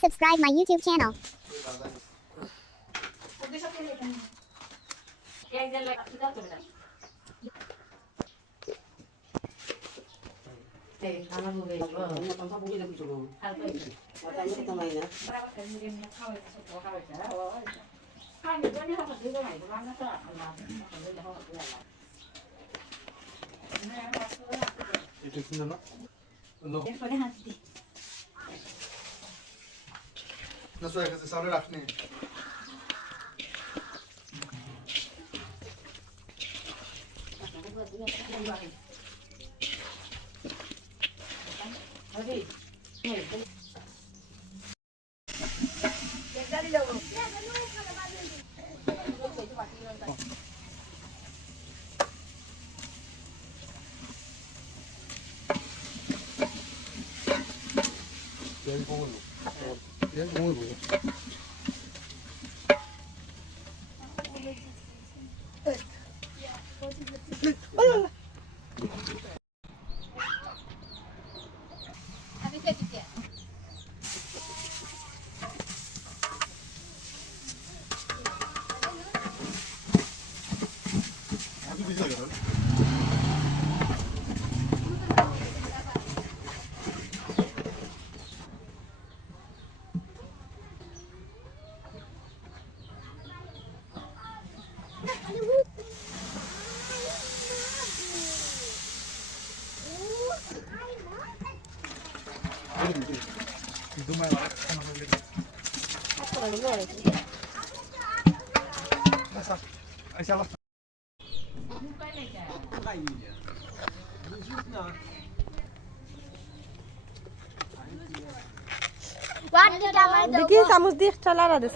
Please subscribe my YouTube channel. এটা শুনো না না সো একাছে সামনে রাখনি Bien como no. Bien como no. 아주 비싸게 나. 이도 많이 왔다. 됐어. 아이 잘 왔어. দেখি চামচ দিয়ে চালা দে